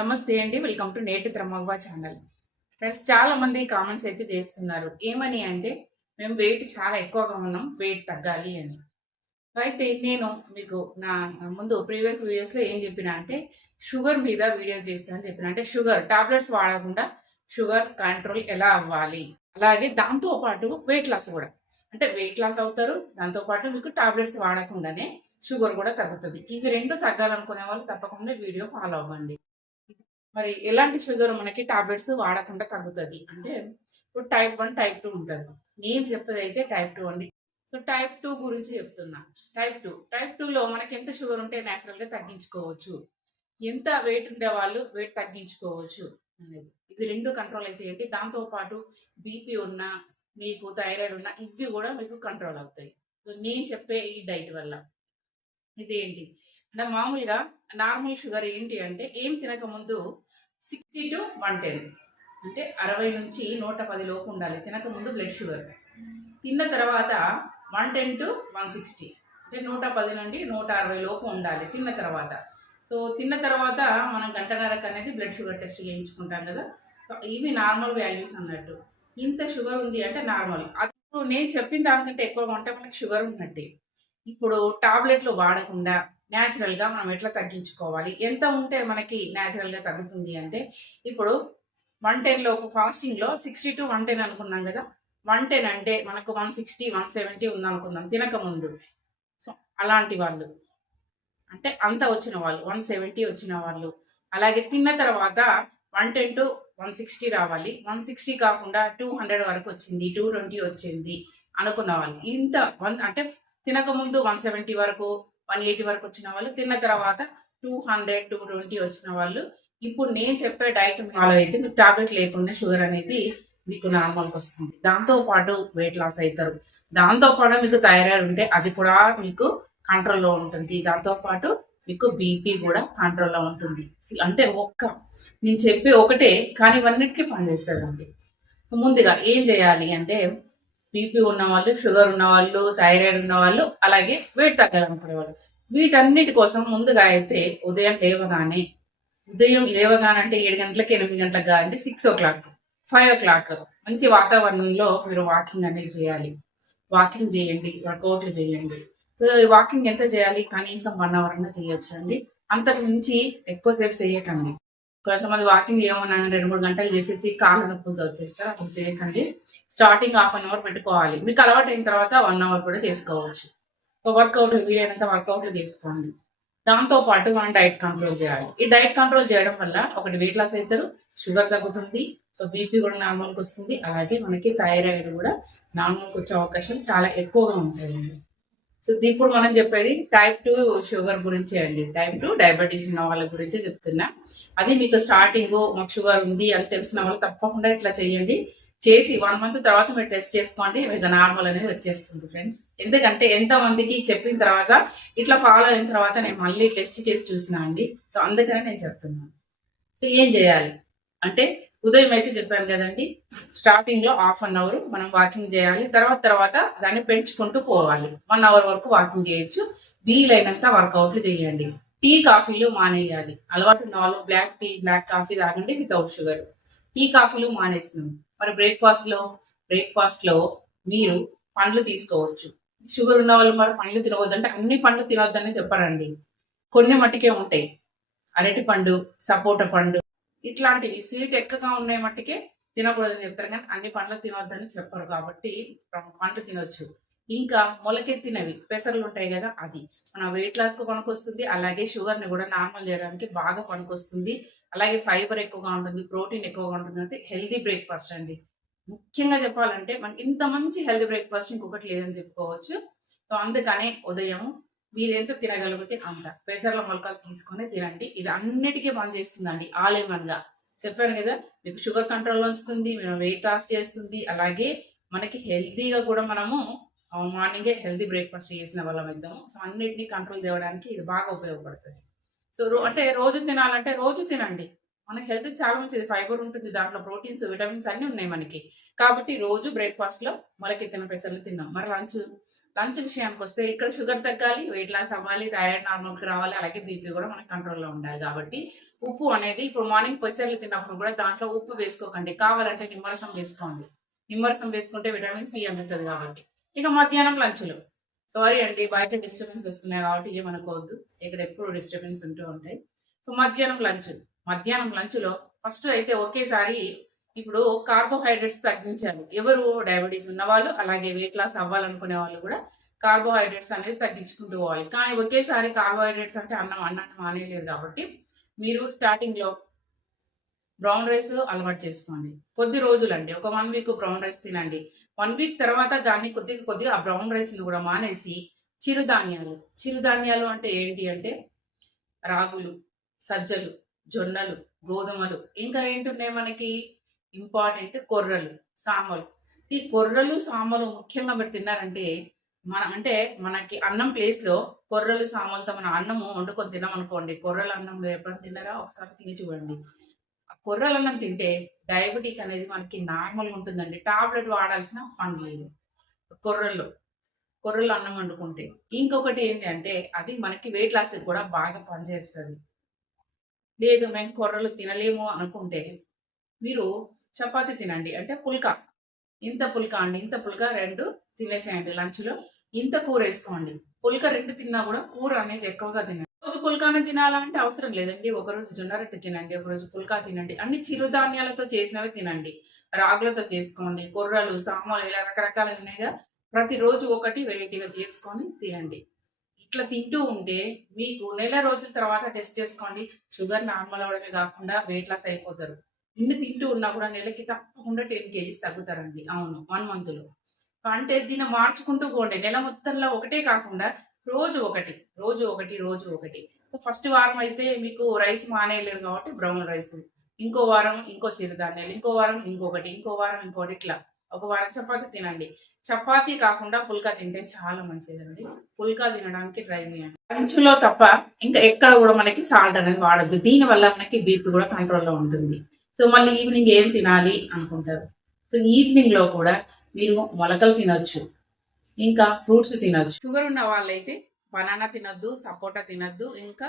నమస్తే అండి. Welcome to నేటి త్రమవ్వ ఛానల్. ఫ్రెండ్స్ చాలా మంది కామెంట్స్ అయితే చేస్తున్నారు. ఏమని అంటే మేము వెయిట్ చాలా ఎక్కువగా ఉన్నాం వెయిట్ తగ్గాలి అని. అయితే నేను మీకు నా ముందు ప్రీవియస్ వీడియోస్లో ఏం చెప్పిన అంటే షుగర్ మీద వీడియో చేస్తానని చెప్పిన. అంటే షుగర్ టాబ్లెట్స్ వాడకుండా షుగర్ కంట్రోల్ ఎలా అవ్వాలి? అలాగే దాంతో పాటు వెయిట్ లాస్ కూడా. అంటే వెయిట్ లాస్ అవుతారు దాంతో పాటు మీకు టాబ్లెట్స్ వాడకుండానే షుగర్ కూడా తగ్గుతుంది. ఇవి రెండు తగ్గాలనుకునే వాళ్ళు తప్పకుండా వీడియో ఫాలో అవ్వండి. మరి ఎలాంటి షుగర్ మనకి టాబ్లెట్స్ వాడకుండా తగ్గుతుంది? అంటే ఇప్పుడు టైప్ వన్ టైప్ టూ ఉంటుంది నేను చెప్పేది అయితే టైప్ టూ అండి. సో టైప్ టూ గురించి చెప్తున్నా. టైప్ టూ టైప్ టూలో మనకి ఎంత షుగర్ ఉంటే న్యాచురల్గా తగ్గించుకోవచ్చు. ఎంత వెయిట్ ఉండే వాళ్ళు వెయిట్ తగ్గించుకోవచ్చు అనేది. ఇవి రెండు కంట్రోల్ అయితే ఏంటి దాంతో పాటు బీపీ ఉన్నా మీకు థైరాయిడ్ ఉన్నా ఇవి కూడా మీకు కంట్రోల్ అవుతాయి. సో నేను చెప్పే ఈ డైట్ వల్ల. ఇదేంటి? అంటే మామూలుగా నార్మల్ షుగర్ ఏంటి అంటే ఏం తినకముందు సిక్స్టీ టు వన్ టెన్. అంటే అరవై నుంచి నూట పది లోపు ఉండాలి. తినకముందు బ్లడ్ షుగర్ తిన్న తర్వాత one ten to one sixty. అంటే నూట పది నుండి నూట అరవై లోపు ఉండాలి తిన్న తర్వాత. సో తిన్న తర్వాత మనం గంటన్నరకు అనేది బ్లడ్ షుగర్ టెస్ట్ చేయించుకుంటాం కదా. ఇవి నార్మల్ వాల్యూస్ అన్నట్టు. ఇంత షుగర్ ఉంది అంటే నార్మల్ అప్పుడు నేను చెప్పిన దానికంటే ఎక్కువగా ఉంటే మనకి షుగర్ ఉన్నట్టే. ఇప్పుడు టాబ్లెట్లు వాడకుండా న్యాచురల్గా మనం ఎట్లా తగ్గించుకోవాలి? ఎంత ఉంటే మనకి న్యాచురల్గా తగ్గుతుంది అంటే ఇప్పుడు వన్ టెన్లో ఒక ఫాస్టింగ్లో సిక్స్టీ టు వన్ టెన్ అనుకున్నాం కదా? వన్ టెన్ అంటే మనకు వన్ సిక్స్టీ వన్ సెవెంటీ ఉందనుకుందాం. తినకముందు సో అలాంటి వాళ్ళు. అంటే అంత వచ్చిన వాళ్ళు. వన్ సెవెంటీ వచ్చిన వాళ్ళు. అలాగే తిన్న తర్వాత one ten to one sixty రావాలి. వన్ సిక్స్టీ కాకుండా టూ హండ్రెడ్ వరకు వచ్చింది. టూ ట్వంటీ వచ్చింది అనుకున్న వాళ్ళు. ఇంత వన్ అంటే తినకముందు వన్ సెవెంటీ వరకు వన్ ఎయిటీ వరకు వచ్చిన వాళ్ళు తిన్న తర్వాత టూ హండ్రెడ్ టూ ట్వంటీ వచ్చిన వాళ్ళు. ఇప్పుడు నేను చెప్పే డైట్ ఫాలో అయితే మీకు టాబ్లెట్ లేకుండా షుగర్ అనేది మీకు నార్మల్కి వస్తుంది. దాంతో పాటు వెయిట్ లాస్ అవుతారు దాంతో పాటు మీకు థైరాయిడ్ ఉంటే అది కూడా మీకు కంట్రోల్లో ఉంటుంది. దాంతో పాటు మీకు బీపీ కూడా కంట్రోల్లో ఉంటుంది. అంటే ఒక్క నేను చెప్పే ఒకటే కానీ ఇవన్నిటికీ పనిచేస్తుందండి. ముందుగా ఏం చేయాలి అంటే బీపీ ఉన్నవాళ్ళు షుగర్ ఉన్నవాళ్ళు థైరాయిడ్ ఉన్నవాళ్ళు అలాగే వెయిట్ తగ్గాలనుకునే వాళ్ళు. వీటన్నిటి కోసం ముందుగా అయితే ఉదయం లేవగానే ఉదయం లేవగానంటే ఏడు గంటలకి ఎనిమిది గంటలకు అంటే six o'clock five o'clock మంచి వాతావరణంలో మీరు వాకింగ్ అనేది చేయాలి. వాకింగ్ చేయండి వర్కౌట్లు చేయండి. వాకింగ్ ఎంత చేయాలి? కనీసం వన్ అవర్ అన్నా చేయొచ్చండి. అంతకు మించి ఎక్కువసేపు చేయకండి. కొంతమంది వాకింగ్ ఏమన్నా రెండు మూడు గంటలు చేసేసి కాళ్ళ నొప్పులతో వచ్చేస్తారు అప్పుడు చేయకండి. స్టార్టింగ్ హాఫ్ అన్ అవర్ పెట్టుకోవాలి. మీకు అలవాటు అయిన తర్వాత వన్ అవర్ కూడా చేసుకోవచ్చు. వర్కౌట్లు వీలైనంత వర్కౌట్లు చేసుకోండి. దాంతో పాటు మనం డైట్ కంట్రోల్ చేయాలి. ఈ డైట్ కంట్రోల్ చేయడం వల్ల ఒకటి వెయిట్ లాస్ అవుతారు షుగర్ తగ్గుతుంది సో బీపీ కూడా నార్మల్కి వస్తుంది. అలాగే మనకి థైరాయిడ్ కూడా నార్మల్కి వచ్చే అవకాశం చాలా ఎక్కువగా ఉంటాయండి. సో ఇప్పుడు మనం చెప్పేది టైప్ టూ షుగర్ గురించి అండి. టైప్ టూ డయాబెటీస్ ఉన్న వాళ్ళ గురించి చెప్తున్నా. అది మీకు స్టార్టింగ్ మాకు షుగర్ ఉంది అని తెలిసిన వాళ్ళు తప్పకుండా ఇట్లా చేయండి. చేసి వన్ మంత్ తర్వాత మీరు టెస్ట్ చేసుకోండి. మీకు నార్మల్ అనేది వచ్చేస్తుంది ఫ్రెండ్స్ ఎందుకంటే ఎంతమందికి చెప్పిన తర్వాత ఇట్లా ఫాలో అయిన తర్వాత నేను మళ్ళీ టెస్ట్ చేసి చూసినా అండి. సో అందుకని నేను చెప్తున్నాను. సో ఏం చేయాలి? అంటే ఉదయం అయితే చెప్పాను కదండి స్టార్టింగ్లో హాఫ్ అన్ అవర్ మనం వాకింగ్ చేయాలి. తర్వాత తర్వాత దాన్ని పెంచుకుంటూ పోవాలి. వన్ అవర్ వరకు వాకింగ్ చేయొచ్చు. వీలైనంత వర్కౌట్లు చేయండి. టీ కాఫీలు మానేయాలి. అలవాటు ఉన్న వాళ్ళు బ్లాక్ టీ బ్లాక్ కాఫీ తాగండి వితౌట్ షుగర్ టీ కాఫీలు మానేస్తున్నాం. మరి బ్రేక్ఫాస్ట్లో బ్రేక్ఫాస్ట్లో మీరు పండ్లు తీసుకోవచ్చు. షుగర్ ఉన్న వాళ్ళు మరి పండ్లు తినవద్దంటే అన్ని పండ్లు తినవద్దని చెప్పారండి. కొన్ని మట్టికే ఉంటాయి. అరటి పండు సపోటా పండు ఇట్లాంటివి స్వీట్ ఎక్కువగా ఉన్నాయి మట్టికే తినకూడదని చెప్తారు కానీ అన్ని పండ్లు తినవద్దని చెప్పరు. కాబట్టి పండ్లు తినొచ్చు. ఇంకా మొలకెత్తినవి పెసర్లు ఉంటాయి కదా అది. మన వెయిట్ లాస్కు పనికొస్తుంది. అలాగే షుగర్ని కూడా నార్మల్ చేయడానికి బాగా పనికొస్తుంది. అలాగే ఫైబర్ ఎక్కువగా ఉంటుంది ప్రోటీన్ ఎక్కువగా ఉంటుంది అంటే హెల్దీ బ్రేక్ఫాస్ట్ అండి. ముఖ్యంగా చెప్పాలంటే మనకి ఇంత మంచి హెల్దీ బ్రేక్ఫాస్ట్ ఇంకొకటి లేదని చెప్పుకోవచ్చు. సో అందుకనే ఉదయం మీరు ఎంత తినగలిగితే అంత. పెసర్ల మొలకలు తీసుకొని తినండి. ఇది అన్నిటికీ పనిచేస్తుందండి ఆల్ ఇన్ వన్గా. చెప్పాను కదా మీకు షుగర్ కంట్రోల్ ఉంచుతుంది మేము వెయిట్ లాస్ చేస్తుంది. అలాగే మనకి హెల్తీగా కూడా మనము మార్నింగే హెల్తీ బ్రేక్ఫాస్ట్ చేసిన వాళ్ళం ఇద్దాము సో అన్నిటినీ కంట్రోల్ తేవడానికి ఇది బాగా ఉపయోగపడుతుంది. సో రో అంటే రోజు తినాలంటే రోజు తినండి. మనకి హెల్త్ చాలా మంచిది. ఫైబర్ ఉంటుంది దాంట్లో ప్రోటీన్స్ విటమిన్స్ అన్నీ ఉన్నాయి మనకి. కాబట్టి రోజు బ్రేక్ఫాస్ట్లో మొలకెత్తిన పెసర్లు తిన్నాం. మరి లంచ్? లంచ్ విషయానికి వస్తే ఇక్కడ షుగర్ తగ్గాలి వెయిట్ లాస్ అవ్వాలి థైరాయిడ్ నార్మల్కి రావాలి అలాగే బీపీ కూడా మనకి కంట్రోల్లో ఉండాలి. కాబట్టి ఉప్పు అనేది ఇప్పుడు మార్నింగ్ పెసర్లు తిన్నప్పుడు కూడా దాంట్లో ఉప్పు వేసుకోకండి. కావాలంటే నిమ్మరసం వేసుకోండి. నిమ్మరసం వేసుకుంటే విటమిన్ సి అందుతుంది కాబట్టి. ఇక మధ్యాహ్నం లంచ్లు. సారీ అండి బయట డిస్టర్బెన్స్ వస్తున్నాయి కాబట్టి ఏమనుకోవద్దు ఇక్కడ ఎప్పుడు డిస్టర్బెన్స్ ఉంటూ ఉంటాయి. సో మధ్యాహ్నం లంచ్. మధ్యాహ్నం లంచ్లో ఫస్ట్ అయితే ఒకేసారి ఇప్పుడు కార్బోహైడ్రేట్స్ తగ్గించాలి ఎవరు డయాబెటీస్ ఉన్నవాళ్ళు అలాగే వెయిట్ లాస్ అవ్వాలనుకునే వాళ్ళు కూడా కార్బోహైడ్రేట్స్ అనేది తగ్గించుకుంటూ పోవాలి. కానీ ఒకేసారి కార్బోహైడ్రేట్స్ అంటే అన్నం అన్నాన్ని మానేయలేరు కాబట్టి మీరు స్టార్టింగ్లో బ్రౌన్ రైస్ అలవాటు చేసుకోండి. కొద్ది రోజులండి. ఒక వన్ వీక్ బ్రౌన్ రైస్ తినండి. వన్ వీక్ తర్వాత దాన్ని కొద్దిగా కొద్దిగా ఆ బ్రౌన్ రైస్ని కూడా మానేసి చిరుధాన్యాలు. చిరుధాన్యాలు అంటే ఏంటి అంటే రాగులు సజ్జలు జొన్నలు గోధుమలు. ఇంకా ఏంటున్నాయి మనకి? ఇంపార్టెంట్ కొర్రలు సామలు. ఈ కొర్రలు సామలు ముఖ్యంగా మీరు తిన్నారంటే మన అంటే మనకి అన్నం ప్లేస్లో కొర్రలు సామలతో మన అన్నము వండుకొని తిన్నామనుకోండి కొర్రల అన్నం ఎప్పుడైనా తిన్నారా? ఒకసారి తిని చూడండి. కొర్రల అన్నం తింటే డయాబెటిక్ అనేది మనకి నార్మల్గా ఉంటుందండి. టాబ్లెట్ వాడాల్సిన పని లేదు. కొర్రలు కొర్రలు అన్నం వండుకుంటే. ఇంకొకటి ఏంటి అంటే అది మనకి వెయిట్ లాస్కి కూడా బాగా పనిచేస్తుంది. లేదు మేము కొర్రలు తినలేము అనుకుంటే మీరు చపాతి తినండి. అంటే పుల్కా. ఇంత పుల్కా అండి. ఇంత పుల్కా రెండు తినేసేయండి లంచ్లో. ఇంత కూర వేసుకోండి. పుల్క రెండు తిన్నా కూడా కూర అనేది ఎక్కువగా తినండి రోజు పుల్కానే తినాలంటే అవసరం లేదండి. ఒకరోజు జొన్న రొట్టె తినండి. ఒకరోజు పుల్కా తినండి. అన్ని చిరుధాన్యాలతో చేసినవి తినండి. రాగులతో చేసుకోండి. కొర్రలు సామాలు ఇలా రకరకాలు ఉన్నాయిగా. ప్రతిరోజు ఒకటి వెరైటీగా చేసుకొని తినండి. ఇట్లా తింటూ ఉంటే మీకు నెల రోజుల తర్వాత టెస్ట్ చేసుకోండి. షుగర్ నార్మల్ అవడమే కాకుండా వెయిట్ లాస్ అయిపోతారు. ఇన్ని తింటూ ఉన్నా కూడా నెలకి తప్పకుండా టెన్ కేజీస్ తగ్గుతారండి. అవును వన్ మంత్లో అంటే దీన్ని మార్చుకుంటూ పోండి. నెల మొత్తంలో ఒకటే కాకుండా రోజు ఒకటి రోజు ఒకటి రోజు ఒకటి. ఫస్ట్ వారం అయితే మీకు రైస్ మానేయలేరు కాబట్టి బ్రౌన్ రైస్. ఇంకో వారం ఇంకో చిరుధాన్యాలు ఇంకో వారం ఇంకొకటి ఇంకో వారం ఇంకోటి ఇట్లా. ఒక వారం చపాతి తినండి. చపాతీ కాకుండా పుల్కా తింటే చాలా మంచిదండి. పుల్కా తినడానికి ట్రై చేయండి. లంచ్లో తప్ప ఇంకా ఎక్కడ కూడా మనకి సాల్ట్ అనేది వాడద్దు. దీని వల్ల మనకి బీపీ కూడా కంట్రోల్లో ఉంటుంది. సో మళ్ళీ ఈవినింగ్ ఏం తినాలి అనుకుంటారు. సో ఈవినింగ్లో కూడా మీరు మొలకలు తినొచ్చు. ఇంకా ఫ్రూట్స్ తినొచ్చు. షుగర్ ఉన్న వాళ్ళైతే బనానా తినొద్దు సపోటా తినొద్దు ఇంకా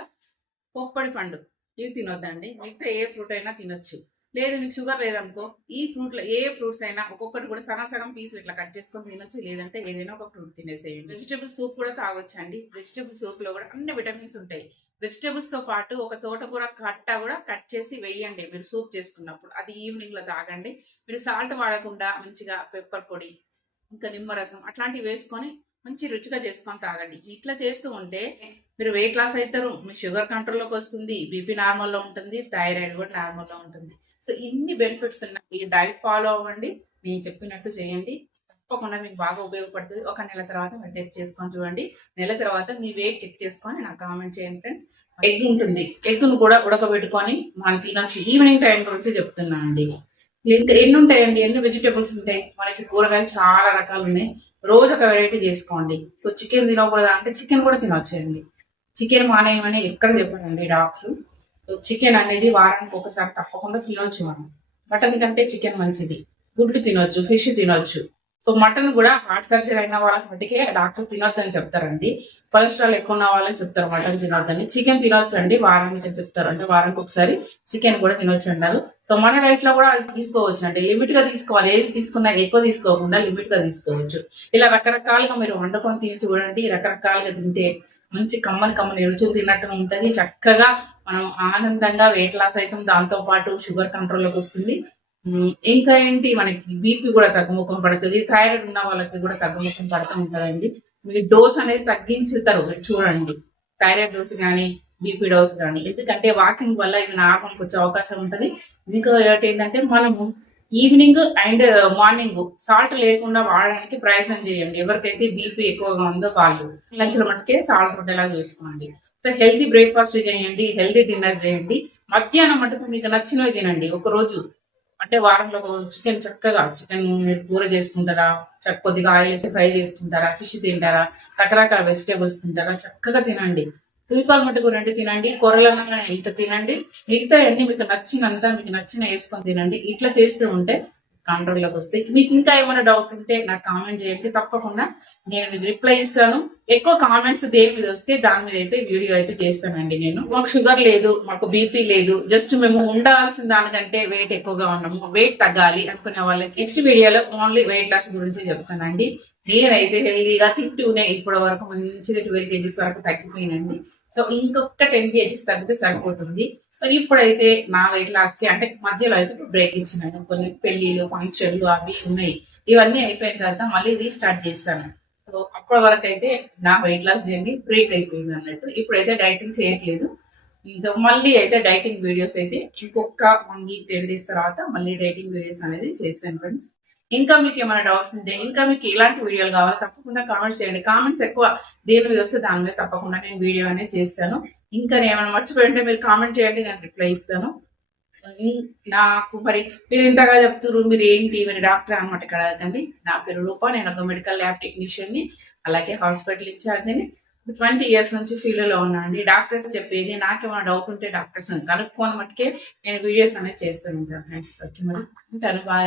పొప్పడి పండు ఇవి తినొద్దండి. మిగతా ఏ ఫ్రూట్ అయినా తినొచ్చు. లేదు మీకు షుగర్ లేదనుకో ఈ ఫ్రూట్లో ఏ ఫ్రూట్స్ అయినా ఒక్కొక్కటి కూడా సగం సగం పీసులు ఇట్లా కట్ చేసుకొని తినొచ్చు. లేదంటే ఏదైనా ఒక ఫ్రూట్ తినేసేయండి. వెజిటేబుల్ సూప్ కూడా తాగొచ్చండి. వెజిటేబుల్ సూప్లో కూడా అన్ని విటమిన్స్ ఉంటాయి. వెజిటేబుల్స్తో పాటు ఒక తోటకూర కట్ట కూడా కట్ చేసి వేయండి మీరు సూప్ చేసుకున్నప్పుడు. అది ఈవినింగ్లో తాగండి. మీరు సాల్ట్ వాడకుండా మంచిగా పెప్పర్ పొడి ఇంకా నిమ్మరసం అట్లాంటివి వేసుకొని మంచి రుచిగా చేసుకొని తాగండి. ఇట్లా చేస్తూ ఉంటే మీరు వెయిట్ లాస్ అవుతారు మీ షుగర్ కంట్రోల్లోకి వస్తుంది బీపీ నార్మల్లో ఉంటుంది థైరాయిడ్ కూడా నార్మల్లో ఉంటుంది. సో ఇన్ని బెనిఫిట్స్ ఉన్నాయి. ఈ డైట్ ఫాలో అవ్వండి. నేను చెప్పినట్టు చేయండి. తప్పకుండా మీకు బాగా ఉపయోగపడుతుంది. ఒక నెల తర్వాత మీరు టెస్ట్ చేసుకొని చూడండి. నెల తర్వాత మీ వెయిట్ చెక్ చేసుకొని నాకు కామెంట్ చేయండి ఫ్రెండ్స్ ఎగ్ ఉంటుంది. ఎగ్ను కూడా ఉడకబెట్టుకొని మనం తినొచ్చు. ఈవినింగ్ టైం గురించి చెప్తున్నా అండి. ఇంకా ఎన్ని ఉంటాయండి? ఎన్ని వెజిటేబుల్స్ ఉంటాయి? మనకి కూరగాయలు చాలా రకాలు ఉన్నాయి. రోజు ఒక వెరైటీ చేసుకోండి. సో చికెన్ తినకూడదు అంటే చికెన్ కూడా తినొచ్చండి. చికెన్ మానేయమని ఎక్కడ చెప్పండి డాక్టర్? చికెన్ అనేది వారానికి ఒకసారి తప్పకుండా తినొచ్చు మనం. మటన్ కంటే చికెన్ మంచిది. గుడ్లు తినొచ్చు ఫిష్ తినొచ్చు. సో మటన్ కూడా హార్ట్ సర్జరీ అయిన వాళ్ళకి మట్టికే డాక్టర్ తినొద్దని చెప్తారండి. కొలెస్ట్రాల్ ఎక్కువ ఉన్న వాళ్ళని చెప్తారు మటన్ తినొద్దని. చికెన్ తినొచ్చు అండి వారానికి అని చెప్తారు. అంటే వారానికి ఒకసారి చికెన్ కూడా తినొచ్చు అంటారు. సో మన డైట్లో కూడా అది తీసుకోవచ్చు అండి లిమిట్గా తీసుకోవాలి. ఏది తీసుకున్నా ఎక్కువ తీసుకోకుండా లిమిట్గా తీసుకోవచ్చు. ఇలా రకరకాలుగా మీరు వండుకొని తిని చూడండి. రకరకాలుగా తింటే మంచి కమ్మని కమ్మని రుచులు తిన్నట్టు ఉంటుంది. చక్కగా మనం ఆనందంగా వెయిట్ లాస్ అవుతాం దాంతో పాటు షుగర్ కంట్రోల్లోకి వస్తుంది. ఇంకా ఏంటి? మనకి బీపీ కూడా తగ్గుముఖం పడుతుంది. థైరాయిడ్ ఉన్న వాళ్ళకి కూడా తగ్గుముఖం పడుతూ ఉంటుందండి. మీ డోస్ అనేది తగ్గించుతారు. చూడండి. థైరాయిడ్ డోస్ కానీ బీపీ డోస్ కానీ ఎందుకంటే వాకింగ్ వల్ల ఇవి నార్మల్కి వచ్చే అవకాశం ఉంటుంది. ఇంకా ఒకటి ఏంటంటే మనము ఈవినింగ్ అండ్ మార్నింగ్ సాల్ట్ లేకుండా వాడడానికి ప్రయత్నం చేయండి. ఎవరికైతే బీపీ ఎక్కువగా ఉందో వాళ్ళు. లంచ్లో మటుకే సాల్ట్ ఉండేలా చూసుకోండి. సో హెల్తీ బ్రేక్ఫాస్ట్ చేయండి. హెల్తీ డిన్నర్ చేయండి. మధ్యాహ్నం మటుకు మీకు నచ్చినవి తినండి. ఒక రోజు అంటే వారంలో చికెన్ చక్కగా చికెన్ మీరు కూర చేసుకుంటారా చక్క కొద్దిగా ఆయిల్ వేసి ఫ్రై చేసుకుంటారా ఫిష్ తింటారా రకరకాల వెజిటేబుల్స్ తింటారా చక్కగా తినండి. పులిపాలు మటుకు రెండు తినండి కూరలన్నా ఇంత తినండి మిగతా అన్ని మీకు నచ్చినంత మీకు నచ్చిన వేసుకొని తినండి. ఇట్లా చేస్తూ ఉంటే కంట్రోల్లోకి వస్తాయి మీకు ఇంకా ఏమైనా డౌట్ ఉంటే నాకు కామెంట్ చేయండి. తప్పకుండా నేను మీకు రిప్లై ఇస్తాను. ఎక్కువ కామెంట్స్ దేని మీద వస్తే దాని మీద అయితే వీడియో అయితే చేస్తానండి నేను. మాకు షుగర్ లేదు మాకు బీపీ లేదు. జస్ట్ మేము ఉండాల్సిన దానికంటే వెయిట్ ఎక్కువగా ఉన్నాము. వెయిట్ తగ్గాలి అనుకునే వాళ్ళకి నెక్స్ట్ వీడియోలో ఓన్లీ వెయిట్ లాస్ గురించి చెప్తానండి. నేనైతే హెల్దీగా తింటూనే ఇప్పటి వరకు మంచిగా ట్వెల్వ్ కేజీస్ వరకు తగ్గిపోయినండి. సో ఇంకొక టెన్ కేజీస్ తగ్గితే సరిపోతుంది. సో ఇప్పుడైతే నా వెయిట్ లాస్కి అంటే మధ్యలో అయితే బ్రేక్ ఇచ్చినాను. కొన్ని పెళ్ళిళ్ళు ఫంక్షన్లు అవి ఉన్నాయి. ఇవన్నీ అయిపోయిన తర్వాత మళ్ళీ రీస్టార్ట్ చేస్తాను. సో అప్పటి వరకు అయితే నా వెయిట్ లాస్ జర్నీ బ్రేక్ అయిపోయింది అన్నట్టు. ఇప్పుడైతే డైటింగ్ చేయట్లేదు. సో మళ్ళీ అయితే డైటింగ్ వీడియోస్ అయితే ఇంకొక వన్ వీక్ టెన్ డేస్ తర్వాత మళ్ళీ డైటింగ్ వీడియోస్ అనేది చేస్తాను ఫ్రెండ్స్ ఇంకా మీకు ఏమైనా డౌట్స్ ఉంటే ఇంకా మీకు ఎలాంటి వీడియోలు కావాలో తప్పకుండా కామెంట్స్ చేయండి. కామెంట్స్ ఎక్కువ దేని మీద వస్తే దాని మీద తప్పకుండా నేను వీడియో అనేది చేస్తాను. ఇంకా నేను ఏమైనా మర్చిపోయింటే మీరు కామెంట్ చేయండి నేను రిప్లై ఇస్తాను. ఇం- నాకు మరి మీరు ఇంతగా చెప్తున్నారు మీరు ఏంటి? మరి డాక్టర్ అనమాట ఇక్కడ నా పేరు రూప నేను ఒక మెడికల్ ల్యాబ్ టెక్నీషియన్ని అలాగే హాస్పిటల్ ఇన్ఛార్జిని ట్వంటీ ఇయర్స్ నుంచి ఫీల్డ్లో ఉన్నా అండి. డాక్టర్స్ చెప్పేది నాకేమైనా డౌట్ ఉంటే డాక్టర్స్ కనుక్కొని మట్టుకే నేను వీడియోస్ అనేది చేస్తూ ఉంటాను. ఫ్రెండ్స్ ఓకే మరి ఉంటాను. బాయ్